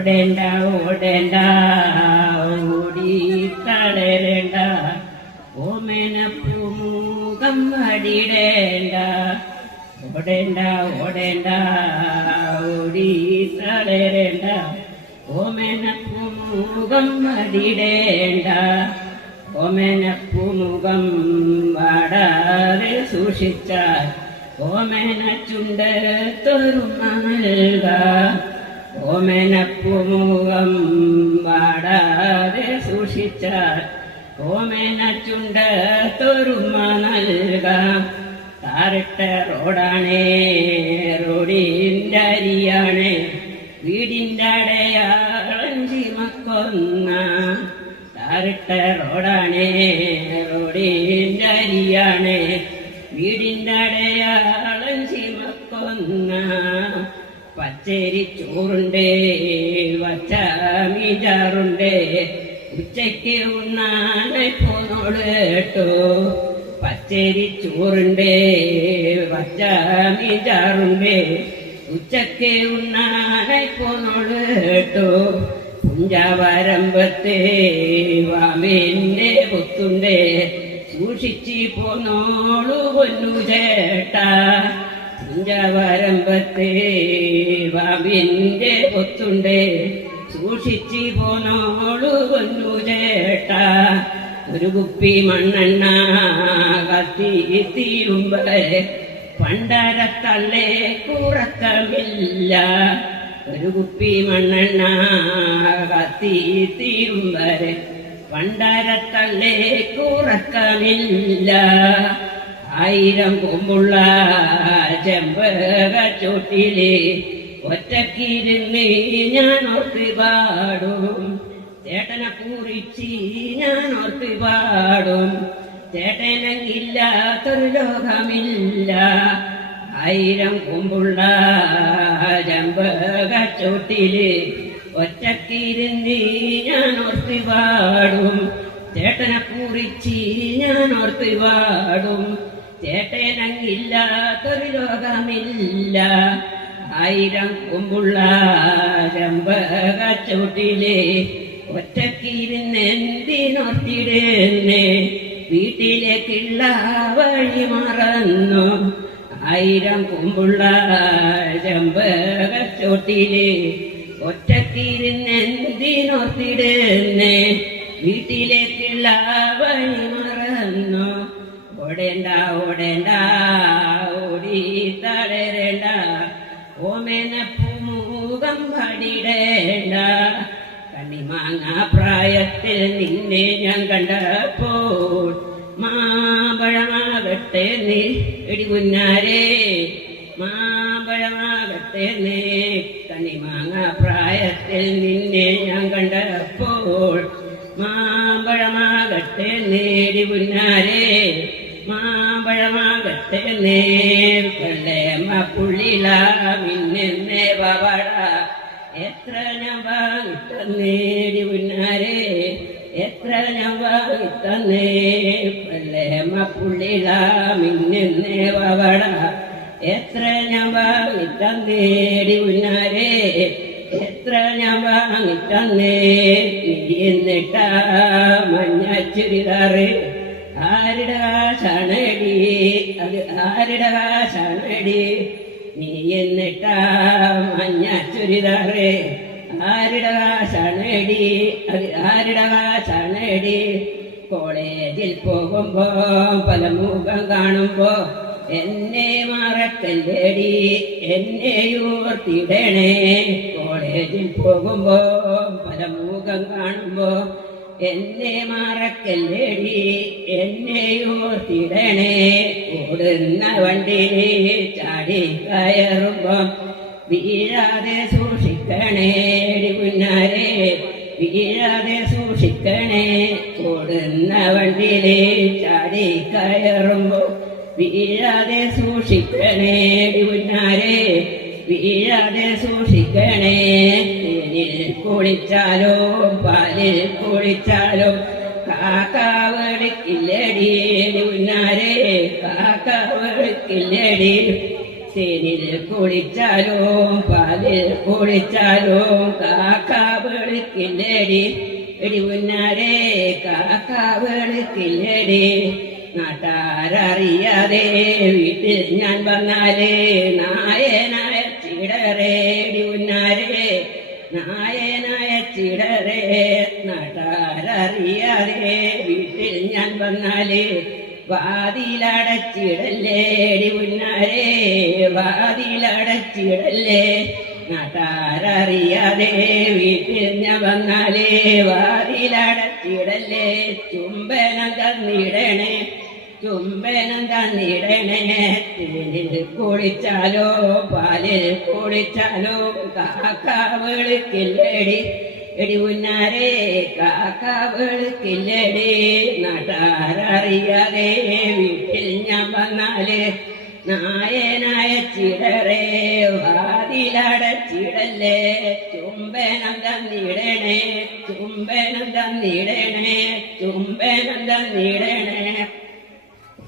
ഓടേണ്ട ഓടേണ്ട ഓടി തളരേണ്ട ഓമനപ്പൂമുഖം വടിടേണ്ട ഓടേണ്ട ഓടേണ്ട ഓടി തളരേണ്ട ഓമനപ്പൂമുഖം വടിടേണ്ട ഓമനപ്പൂമുഖം വാടാതെ സൂക്ഷിച്ചാൽ ഓമന ചുണ്ടത്തൊരുമ നൽകാം ഓമനപ്പൂമുഖം വാടാതെ സൂക്ഷിച്ചാൽ ഓമന ചുണ്ടത്തൊരുമ നൽകാം താറിട്ട റോഡാണേ റോഡിൻ്റെ അരിയാണേ വീടിൻ്റെ അടയാളം ചീമക്കൊന്ന താറിട്ട റോഡാണേ റോഡിൻ്റെ അരിയാണേ വീടിൻ്റെ അടയാളം ചീമക്കൊന്ന പച്ചരി ചോറുണ്ടേ വച്ചാമിജാറുണ്ടേ ഉച്ചയ്ക്ക് ഉണ്ണാനായി പോന്നോള് കേട്ടോ പച്ചരി ചോറുണ്ടേ വച്ചാമിജാറുണ്ടേ ഉച്ചയ്ക്ക് ഉണ്ണാനായി പോന്നോള് കേട്ടോ പുഞ്ചാവരമ്പത്തെ വാമിന്റെ പൊത്തുണ്ടേ സൂക്ഷിച്ച് പോന്നോളു പൊന്നു ചേട്ടാ പുഞ്ചവരമ്പത്തെ വാവിന്റെ പൊത്തുണ്ടേ സൂക്ഷിച്ച് പോന്നോളു പൊന്നു ചേട്ടാ ഒരു കുപ്പി മണ്ണെണ്ണ കത്തി തീരുമ്പേ പണ്ടരത്തള്ളേ കുറക്കമില്ല ഒരു കുപ്പി മണ്ണെണ്ണ കത്തി തീരുമ്പേ പണ്ടരത്തള്ളേ കുറക്കമില്ല 1000 കൊമ്പുള്ള ചെമ്പക ചോട്ടിലെ ഒറ്റക്കിരുന്ന് ഞാൻ ഓർത്ത് പാടും ചേട്ടനെ കുറിച്ച് ഞാൻ ഓർത്ത് പാടും ചേട്ടനങ്ങില്ലാത്തൊരു ലോകമില്ല 1000 കൊമ്പുള്ള ചെമ്പക ചോട്ടിലെ ഒറ്റക്കിരുന്ന് ഞാൻ ഓർത്ത് പാടും ചേട്ടനെ കുറിച്ച് ഞാൻ ഓർത്ത് പാടും ചേട്ടനങ്ങില്ലാത്തൊരു ലോകമില്ല 1000 കൊമ്പുള്ള ചെമ്പക ചോട്ടിലെ ഒറ്റക്കിരുന്ന് എന്തിനോർത്തിടുന്നേ വീട്ടിലേക്കുള്ള വഴി മറന്നു 1000 കൊമ്പുള്ള ചെമ്പക ചോട്ടിലെ ഒറ്റക്കിരുന്ന് എന്തിനോർത്തിടുന്നേ വീട്ടിലേക്കുള്ള വഴി മറന്നു ഓടേണ്ട ഓടേണ്ട ഓടി തളരേണ്ട ഓമനപ്പൂമുഖം പടിടേണ്ട കണ്ണിമാങ്ങ പ്രായത്തിൽ നിന്നെ ഞാൻ കണ്ടപ്പോൾ മാമ്പഴമാകട്ടെ നീ എടികുഞ്ഞാരേ മാമ്പഴമാകട്ടെ നീ കണ്ണിമാങ്ങ പ്രായത്തിൽ നിന്നെ ഞാൻ കണ്ടപ്പോൾ മാമ്പഴമാകട്ടെ നേടി പുന്നാരേ മാമ്പഴമാകട്ടെ നേ വെള്ളേമ പുള്ളില മിന്നെ പവട എത്ര ഞാൻ വാങ്ങിത്തന്നേടി പുന്നാരേ എത്ര ഞാൻ വാങ്ങിത്തന്നേ വെള്ളേമ പുള്ളില മിന്നെ പവട എത്ര ഞാൻ വാങ്ങിത്തന്നേടി പുന്നാരേ എത്ര ഞാൻ വാങ്ങിത്തന്നേ നീ എന്നിട്ടാ മഞ്ഞ ചുരിദാറ് ആരുടെ കാശാണടി അത് ആരുടെ കാശാണടി നീ എന്നിട്ടാ മഞ്ഞ ചുരിദാറ് ആരുടെ കാശാണടി അത് ആരുടെ കാശാണടി കോളേജിൽ പോകുമ്പോ പല മുഖം കാണുമ്പോ എന്നെ മറക്കല്ലേടി എന്നെ ഓർത്തിടണേ കോളേജിൽ പോകുമ്പോ പല മുഖം കാണുമ്പോ എന്നെ മറക്കല്ലേടി എന്നെ ഓർത്തിടണേ ഓടുന്ന വണ്ടിയിൽ ചാടി കയറുമ്പം വീഴാതെ സൂക്ഷിക്കണേ കുഞ്ഞാരേ വീഴാതെ സൂക്ഷിക്കണേ ഓടുന്ന വണ്ടിയിൽ ചാടി കയറുമ്പോ വീഴാതെ സൂക്ഷിക്കണേ കുഞ്ഞാരേ വീഴാതെ സൂക്ഷിക്കണേ തേനിൽ കുളിച്ചാലോ പാലിൽ കുളിച്ചാലോ കാക്ക വെളുക്കില്ലടി കുഞ്ഞാരേ കാക്ക വെളുക്കില്ലടി തേനിൽ കുളിച്ചാലും പാലിൽ കുളിച്ചാലും കാക്ക വെളുക്കില്ലേടി എടി ഉന്നാരെ കാക്ക വെളുക്കില്ലേടി നാട്ടാരറിയാതെ വീട്ടിൽ ഞാൻ വന്നാലേ നായനായ ചിടറേടി ഉന്നാരെ നായനായ ചിടറേ നാട്ടാരറിയാതെ വീട്ടിൽ ഞാൻ വന്നാലേ വാതിലടച്ചിടല്ലേടി ഉന്നാരെ വാതിലടച്ചിടല്ലേ നാട്ടാരറിയാതെ വീട്ടിൽ ഞാൻ വന്നാലേ വാതിലടച്ചിടല്ലേ ചുംബനം തന്നിടണേ ചുംബനം തന്നിടണേ തേനിൽ കുളിച്ചാലോ പാലിൽ കുളിച്ചാലോ കാക്ക വെളുക്കില്ലേടി എടി ഉന്നാരെ കാക്ക വെളുക്കില്ലേടി നാട്ടാരറിയാതെ വീട്ടിൽ ഞാൻ വന്നാല് നായനായ ചിടറേ വാതിലടച്ചിടല്ലേ ചുംബനം തന്നിടണേ ചുംബനം തന്നിടണേ ചുംബനം തന്നിടണേ